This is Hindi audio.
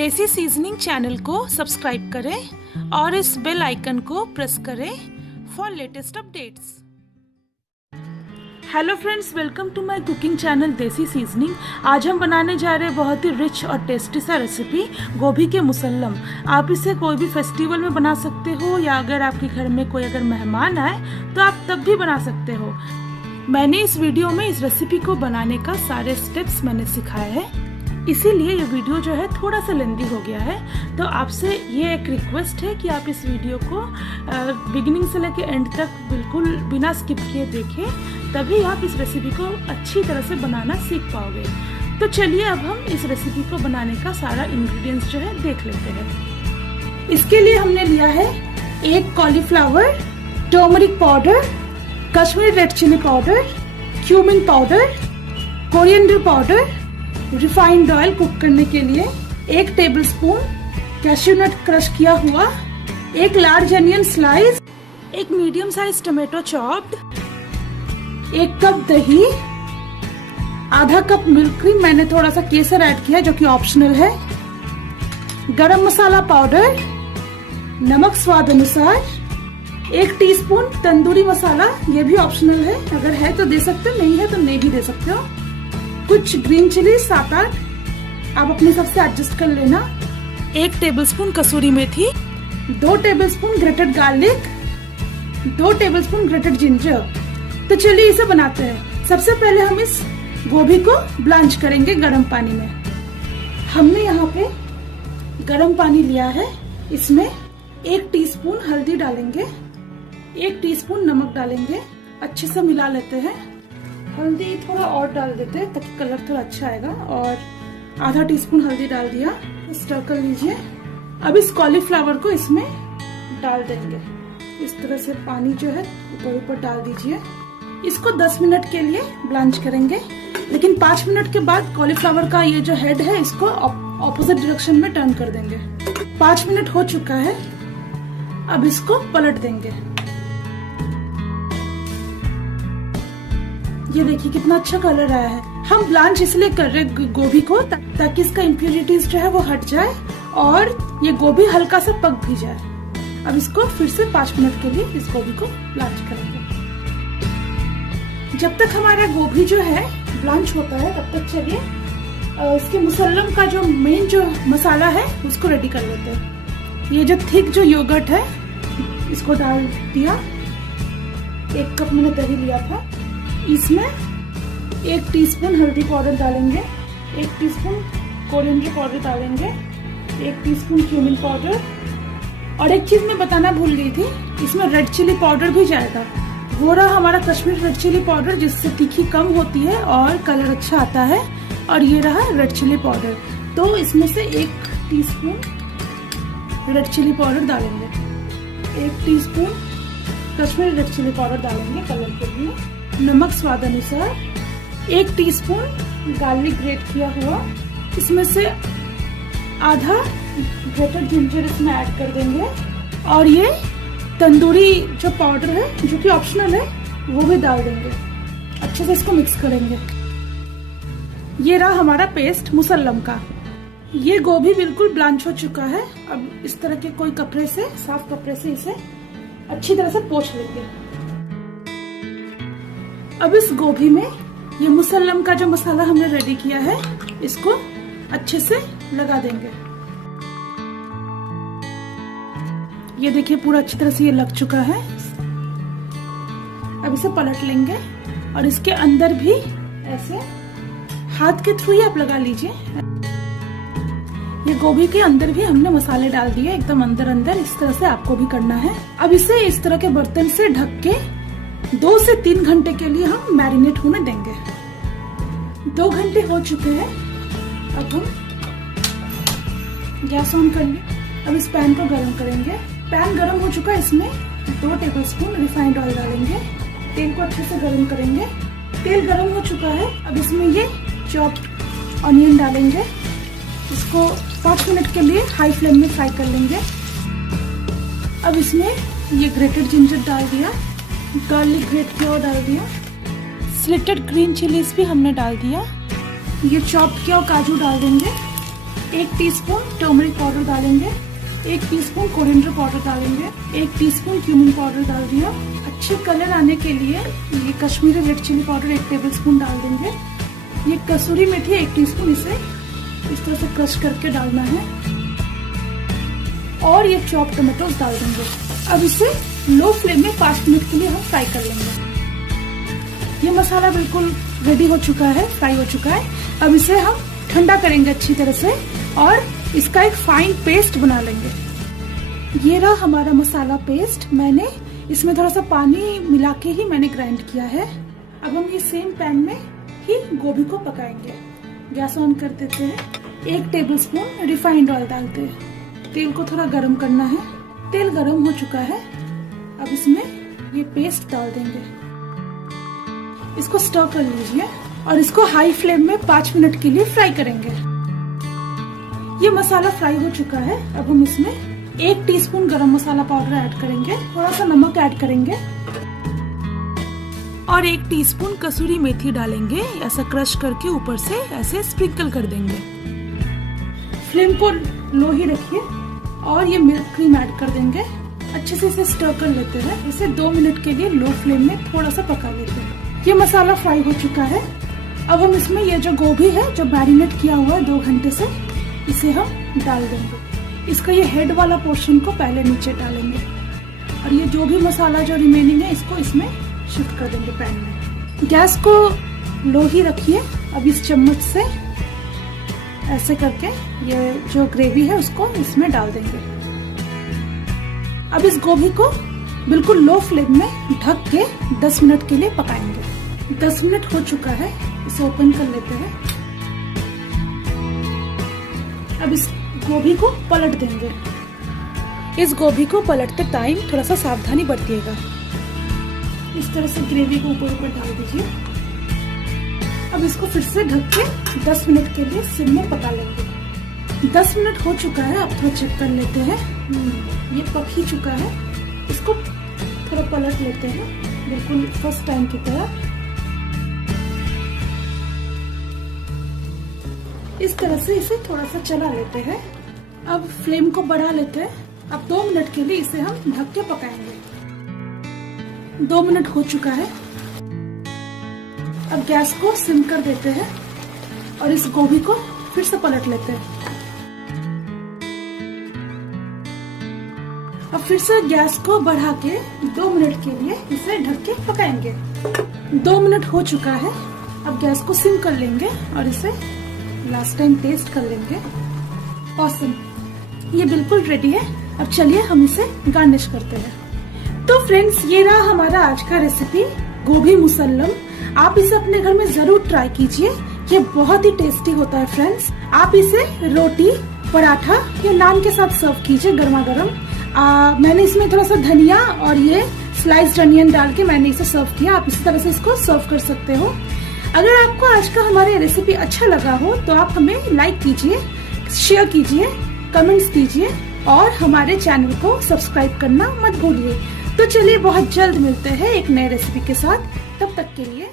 देसी सीजनिंग चैनल को सब्सक्राइब करें और इस बेल आइकन को प्रेस करें for latest updates. Hello friends, welcome to my cooking channel Desi seasoning. आज हम बनाने जा रहे हैं बहुत ही रिच और टेस्टी सा रेसिपी, गोभी के मुसल्लम। आप इसे कोई भी फेस्टिवल में बना सकते हो या अगर आपके घर में कोई अगर मेहमान आए तो आप तब भी बना सकते हो। मैंने इस वीडियो में इस रेसिपी को बनाने का सारे स्टेप्स मैंने सिखाए हैं, इसीलिए ये वीडियो जो है थोड़ा सा लेंदी हो गया है। तो आपसे ये एक रिक्वेस्ट है कि आप इस वीडियो को बिगिनिंग से लेकर एंड तक बिल्कुल बिना स्किप किए देखें, तभी आप इस रेसिपी को अच्छी तरह से बनाना सीख पाओगे। तो चलिए अब हम इस रेसिपी को बनाने का सारा इंग्रेडिएंट्स जो है देख लेते हैं। इसके लिए हमने लिया है एक cauliflower, turmeric powder, Kashmiri red chilli powder, cumin powder, coriander powder, refined oil cook करने के लिए, 1 टेबलस्पून कैश्यू नट क्रश किया हुआ, 1 large onion slice, 1 medium size tomato chopped, 1 cup दही, आधा कप मिल्क क्रीम, मैंने थोड़ा सा केसर ऐड किया जो कि ऑप्शनल है, गरम मसाला पाउडर, नमक स्वाद अनुसार, 1 टीस्पून तंदूरी मसाला, ये भी ऑप्शनल है, अगर है तो दे सकते हो, नहीं है तो नहीं भी दे सकते हो, कुछ ग्रीन चिली 7-8 आप अपने हिसाब से एडजस्ट कर लेना, 1 tablespoon kasuri methi, 2 tablespoon grated garlic, 2 tablespoon grated ginger. तो चलिए इसे बनाते हैं। सबसे पहले हम इस गोभी को ब्लांच करेंगे गर्म पानी में। हमने यहाँ पे गर्म पानी लिया है, इसमें 1 टीस्पून हल्दी डालेंगे, 1 टीस्पून नमक डालेंगे, अच्छे से मिला लेते हैं। हल्दी थोड़ा और डाल देते हैं ताकि कलर थोड़ा अच्छा आएगा, और आधा टीस्पून हल्दी डाल दिया, स्टर कर लीजिए। अब इस कॉलीफ्लावर को इसमें डाल देंगे, इस तरह से पानी जो है ऊपर ऊपर डाल दीजिए। इसको 10 मिनट के लिए ब्लांच करेंगे, लेकिन 5 मिनट के बाद कॉलीफ्लावर का ये जो हेड है इसको ऑपोजिट डायरेक्शन में टर्न कर देंगे। 5 मिनट हो चुका है, अब इसको पलट देंगे। ये देखिए कितना अच्छा कलर आया है। हम ब्लांच इसलिए कर रहे गोभी को ताकि इसका इम्प्योरिटीज जो है वो हट जाए और ये गोभी हल्का सा पक भी जाए। अब इसको फिर से 5 मिनट के लिए इस गोभी को ब्लांच करेंगे। जब तक हमारा गोभी जो है ब्लांच होता है तब तक चलिए इसके मुसल्लम का जो मेन जो मसाला है उसको रेडी कर लेते हैं। ये जो थिक जो योगर्ट है इसको डाल दिया, 1 कप मैंने दही लिया था, इसमें 1 टीस्पून हल्दी पाउडर डालेंगे, 1 टीस्पून कोरिएंडर पाउडर डालेंगे, 1 टीस्पून क्यूमिन पाउडर, और एक चीज मैं बताना भूल गई थी, इसमें रेड चिली पाउडर भी जाएगा। वो रहा हमारा कश्मीरी रेड चिली पाउडर जिससे तीखी कम होती है और कलर अच्छा आता है, और ये रहा रेड चिली पाउडर। तो इसमें से 1 टीस्पून रेड चिली पाउडर डालेंगे, 1 teaspoon Kashmiri red chilli powder डालेंगे कलर के लिए, नमक स्वाद अनुसार, 1 टीस्पून गार्लिक ग्रेट किया हुआ, इसमें से आधा ग्रेटेड जिंजर इसमें ऐड कर देंगे, और ये तंदूरी जो पाउडर है जो कि ऑप्शनल है वो भी डाल देंगे। अच्छे से इसको मिक्स करेंगे। ये रहा हमारा पेस्ट मुसल्लम का। ये गोभी बिल्कुल ब्लांच हो चुका है। अब इस तरह के कोई कपड़े से, साफ कपड़े से इसे अच्छी तरह से पोंछ लेंगे। अब इस गोभी में ये मुसल्लम का जो मसाला हमने रेडी किया है इसको अच्छे से लगा देंगे। ये देखिए पूरा अच्छी तरह से ये लग चुका है। अब इसे पलट लेंगे और इसके अंदर भी ऐसे हाथ के थ्रू ही आप लगा लीजिए। ये गोभी के अंदर भी हमने मसाले डाल दिए, एकदम अंदर अंदर, इस तरह से आपको भी करना है। अब इसे इस तरह के बर्तन से ढक के 2 से 3 घंटे के लिए हम मैरिनेट होने देंगे। 2 घंटे हो चुके हैं। अब हम गैस ऑन कर लें। अब इस पैन को गरम करेंगे। पैन गरम हो चुका है, इसमें 2 टेबलस्पून रिफाइंड ऑयल डालेंगे, तेल को अच्छे से गरम करेंगे। तेल गरम हो चुका है, अब इसमें ये चॉप्ड ऑनियन डालेंगे, इसको 5 मिनट के लिए हाई फ्लेम में फ्राई कर लेंगे। अब इसमें ये ग्रेटेड जिंजर डाल दिया, गार्लिक ग्रेट किया डाल दिया, स्लिटेड ग्रीन चिलीज भी हमने डाल दिया, ये चॉप किया काजू डाल देंगे, 1 टीस्पून टर्मरिक पाउडर डालेंगे, 1 टीस्पून कोरिएंडर पाउडर डालेंगे, 1 टीस्पून क्यूमिन पाउडर डाल दिया। अच्छे कलर आने के लिए ये Kashmiri red chilli powder 1 tablespoon डाल देंगे। ये कसूरी मेथी 1 टीस्पून, इसे इस तरह से क्रश करके डालना है। और ये चॉप टमाटोज डाल देंगे। अब इसे लो फ्लेम में 5 मिनट के लिए हम फ्राई कर लेंगे। ये मसाला बिल्कुल रेडी हो चुका है, फ्राई हो चुका है। अब इसे हम ठंडा करेंगे अच्छी तरह से और इसका एक फाइन पेस्ट बना लेंगे। ये रहा हमारा मसाला पेस्ट। मैंने इसमें थोड़ा सा पानी मिला के ही मैंने ग्राइंड किया है। अब हम ये सेम पैन में ही गोभी को पकाएंगे। गैस ऑन कर देते हैं। 1 टेबलस्पून रिफाइंड ऑयल डालते हैं। तेल को थोड़ा गर्म करना है। तेल गर्म हो चुका है। अब इसमें ये पेस्ट डाल देंगे। इसको स्टर कर लीजिए और इसको हाई फ्लेम में 5 मिनट के लिए फ्राई करेंगे। ये मसाला फ्राई हो चुका है। अब हम इसमें 1 टीस्पून गरम मसाला पाउडर ऐड करेंगे, थोड़ा सा नमक ऐड करेंगे और 1 टीस्पून कसूरी मेथी डालेंगे। ऐसा क्रश करके ऊपर से ऐसे स्प्रिंकल कर देंगे। फ्लेम को लो ही रखिए और ये मिल्क क्रीम ऐड कर देंगे। अच्छे से इसे स्टर कर लेते हैं। इसे 2 मिनट के लिए लो फ्लेम में थोड़ा सा पका लेते हैं। ये मसाला फ्राई हो चुका है। अब हम इसमें ये जो गोभी है जो मैरिनेट किया हुआ है 2 घंटे से, इसे हम डाल देंगे। इसका ये हेड वाला पोर्शन को पहले नीचे डालेंगे और ये जो भी मसाला जो रिमेनिंग है इसको इसमें शिफ्ट कर देंगे पैन में। गैस को लो ही रखिए। अब इस चम्मच से ऐसे करके ये जो ग्रेवी है उसको इसमें डाल देंगे। अब इस गोभी को बिल्कुल लो फ्लेम में ढक के 10 मिनट के लिए पकाएंगे। 10 मिनट हो चुका है। इसे ओपन कर लेते हैं। अब इस गोभी को पलट देंगे। इस गोभी को पलटते टाइम थोड़ा सा सावधानी बरतिएगा। इस तरह से ग्रेवी को ऊपर ऊपर डाल दीजिए। अब इसको फिर से ढक के 10 मिनट के लिए सिम में पका लेंगे। 10 मिनट हो चुका है। अब थोड़ा चेक कर लेते हैं। ये पक ही चुका है। इसको थोड़ा पलट लेते हैं बिल्कुल फर्स्ट टाइम की तरह। इस तरह से इसे थोड़ा सा चला लेते हैं। अब फ्लेम को बढ़ा लेते हैं। अब 2 मिनट के लिए इसे हम ढक के पकाएंगे। 2 मिनट हो चुका है। अब गैस को सिम कर देते हैं और इस गोभी को फिर से पलट लेते हैं। अब फिर से गैस को बढ़ा के 2 मिनट के लिए इसे ढक के पकाएंगे। 2 मिनट हो चुका है। अब गैस को सिम कर लेंगे और इसे लास्ट टाइम टेस्ट कर लेंगे। ऑसम, ये बिल्कुल रेडी है। अब चलिए हम इसे गार्निश करते हैं। तो फ्रेंड्स, ये रहा हमारा आज का रेसिपी गोभी मुसल्लम। आप इसे अपने घर में जरूर ट्राई कीजिए। ये बहुत ही टेस्टी होता है फ्रेंड्स। आप इसे रोटी, पराठा या नान के साथ सर्व कीजिए गर्मा गर्म। मैंने इसमें थोड़ा सा धनिया और ये स्लाइस्ड अनियन डाल के मैंने इसे सर्व किया। आप इसी तरह से इसको सर्व कर सकते हो। अगर आपको आज का हमारे रेसिपी अच्छा लगा हो तो आप हमें लाइक कीजिए, शेयर कीजिए, कमेंट्स दीजिए और हमारे चैनल को सब्सक्राइब करना मत भूलिए। तो चलिए बहुत जल्द मिलते हैं एक नए रेसिपी के साथ। तब तक के लिए